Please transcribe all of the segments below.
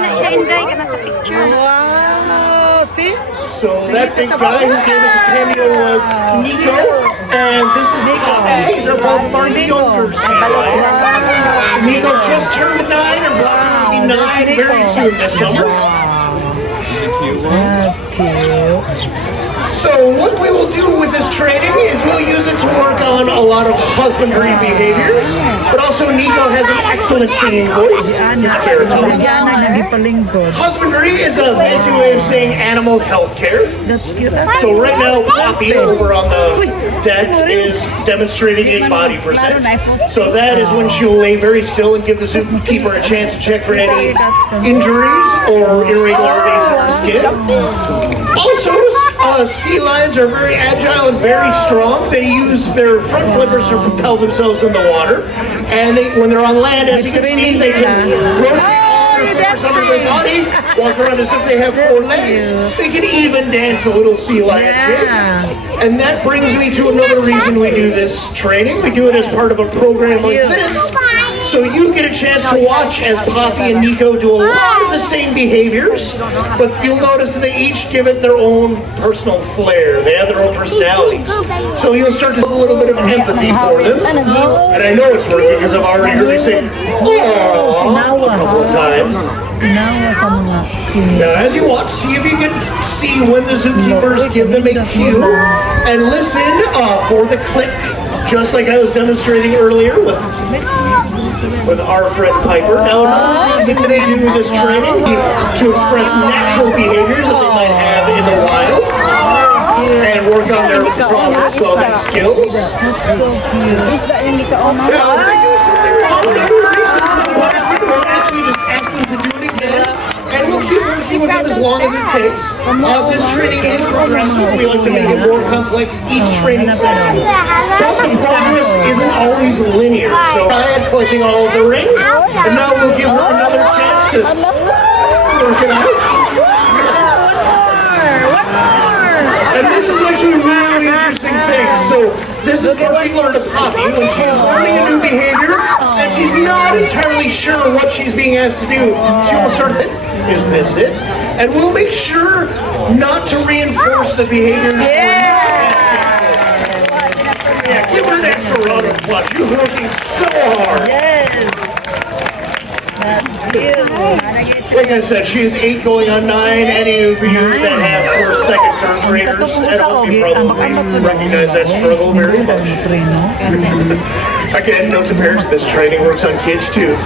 na siya Inday kana sa picture. Wow, see? So that big guy who gave us a cameo was Nico, and this is Poppy. These are both our younger sea lions. Nico just turned 9 and Poppy will be 9 very soon this summer. That's cute. So what we will do with this training is we'll use it to work on a lot of husbandry behaviors, but also Nico has an excellent singing voice. He's a baritone. Husbandry is a fancy way of saying animal health care. That's cute. So right now Poppy over on the deck is demonstrating a body present. So that is when she'll lay very still and give the zookeeper a chance to check for any injuries or irregularities in her skin. Also, sea lions are very agile and very strong. They use their front flippers to propel themselves in the water. And when they're on land, as you can see, they can rotate all their flippers under their body, walk around as if they have 4 legs. They can even dance a little sea lion jig. And that brings me to another reason we do this training. We do it as part of a program like this. So you get a chance to watch as Poppy and Nico do a lot of the same behaviors, but you'll notice that they each give it their own personal flair. They have their own personalities. So you'll start to have a little bit of empathy for them. And I know it's working because I've already heard you say, "Aww," a couple of times. Now as you watch, see if you can see when the zookeepers give them a cue, and listen for the click, just like I was demonstrating earlier with our friend Piper. Now another reason they do this training to express natural behaviors that they might have in the wild and work on their problem-solving skills. That's so cute. Is that yung Nico? Now, if they do something wrong, we'll actually just ask them to do it again, and we'll keep working with them as long as it takes. This training is progressive. We like to make it more complex each training session, but the progress isn't always linear. So I had collecting all of the rings, and now we'll give her another chance to work it out. And this is actually a really interesting thing. So this is particular to Poppy when she's learning a new behavior and she's not entirely sure what she's being asked to do. She will start to think, is this it? And we'll make sure not to reinforce the behaviors. Yeah, give her an extra round of applause. She was working so hard. Like I said, she is 8 going on 9. Any of you that have first, second, third graders at home, you probably recognize that struggle very much. Again, note to parents, this training works on kids too.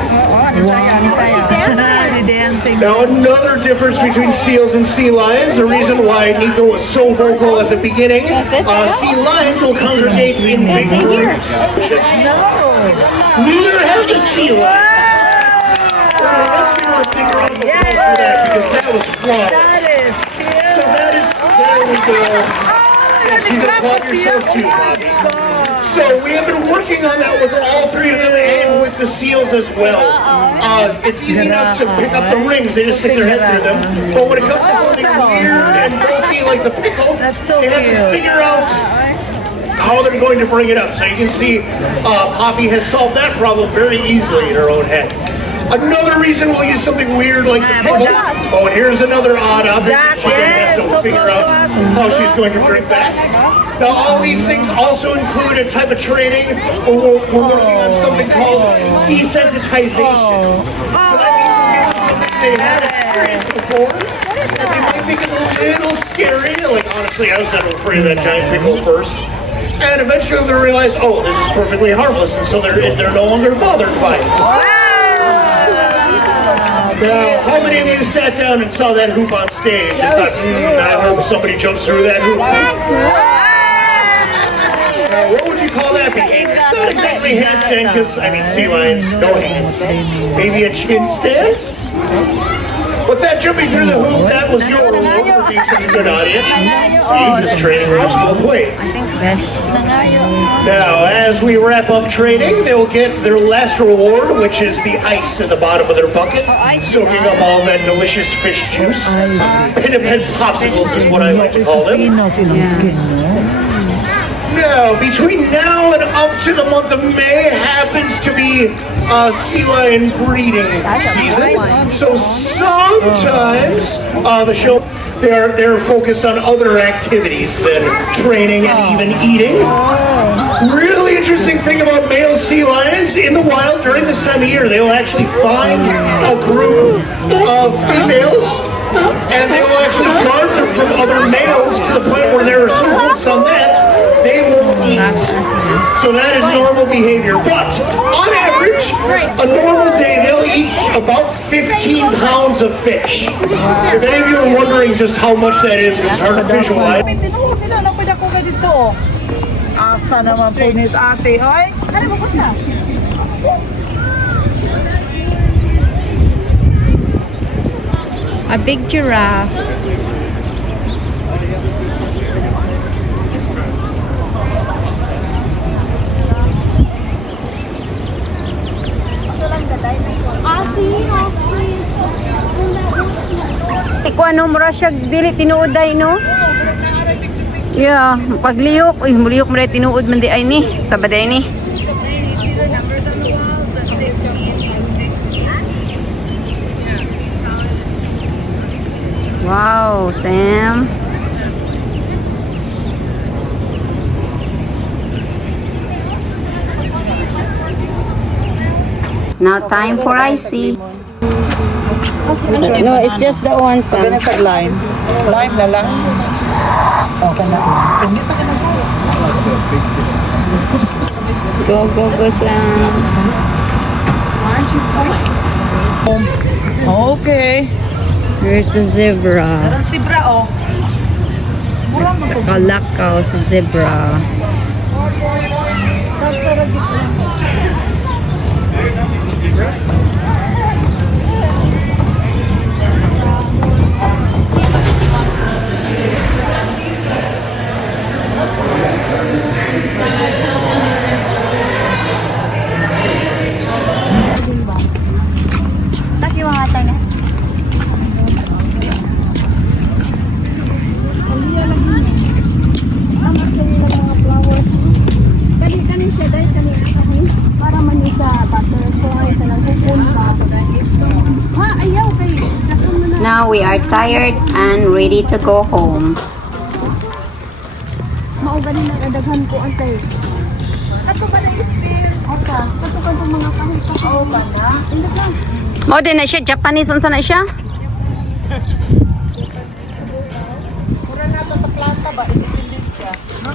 Now another difference between seals and sea lions, the reason why Nico was so vocal at the beginning, sea lions will congregate in big groups. Neither have the sea lions. Let's give her a big round of applause for that, because that was flawless. So that is, there we go. Yes, you can applaud yourself too, Bobby. So we have been working on that with all 3 of them and with the seals as well. It's easy enough to pick up the rings, they just stick their head through them. But when it comes to something weird and bulky like the pickle, they have to figure out how they're going to bring it up. So you can see Poppy has solved that problem very easily in her own head. Another reason we'll use something weird like the pickle. Oh, and here's another odd object that she has to figure out how she's going to bring back. Now, all these things also include a type of training where we're working on something called desensitization. So that means we'll give them something they haven't experienced before, and they might think it's a little scary. Like, honestly, I was kind of afraid of that giant pickle first. And eventually they'll realize, oh, this is perfectly harmless, and so they're no longer bothered by it. Now, how many of you sat down and saw that hoop on stage and thought, I hope somebody jumps through that hoop? Now, what would you call that behavior? It's not exactly handstand, because, I mean, sea lions, no hands. Maybe a chin stand? But that jumping through the hoop, that was your reward for being such a good audience. See, this training works both ways. Now, as we wrap up training, they'll get their last reward, which is the ice in the bottom of their bucket, soaking up all that delicious fish juice. Pinniped popsicles is what I like to call them. now, between now and up to the month of May happens to be sea lion breeding season. So sometimes the show they're focused on other activities than training and even eating. Really interesting thing about male sea lions in the wild during this time of year, they'll actually find a group of females and they will actually guard them from other males to the point where there are some hooks on that they won't eat. So that is normal behavior. But on average, a normal day they'll eat about 15 pounds of fish. If any of you are wondering just how much that is, it's hard to visualize. Asa naman po ni ate, hoy. Ano mo kusa? A big giraffe. Ikaw ano mo siya dili tinuoday no? Yeah, pagliyok, uy, muliyok mo rin tinuod man di ay ni, sabaday ni. Wow, Sam. Now time for IC. No, it's just the one, Sam. Sa lime. Lime na lang. Okay na. Go, Sam. Okay. Here's the zebra. Ang sibra, oh. Nakalakaw sa zebra. Now we are tired and ready to go home. Maugani na kadaghan ko antay. Ato ba na spill? Ota, ato ka po mga kahit pa ko ba na? Mo din na siya Japanese unsa na siya? Mura na to sa plaza ba independent siya. No?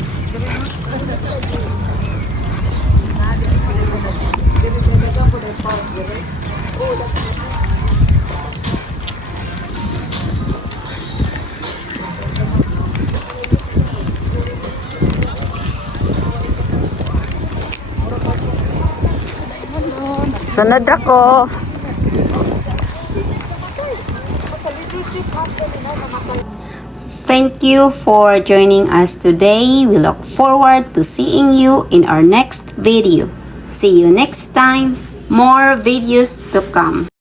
Sunod ra ko. Thank you for joining us today. We look forward to seeing you in our next video. See you next time. More videos to come.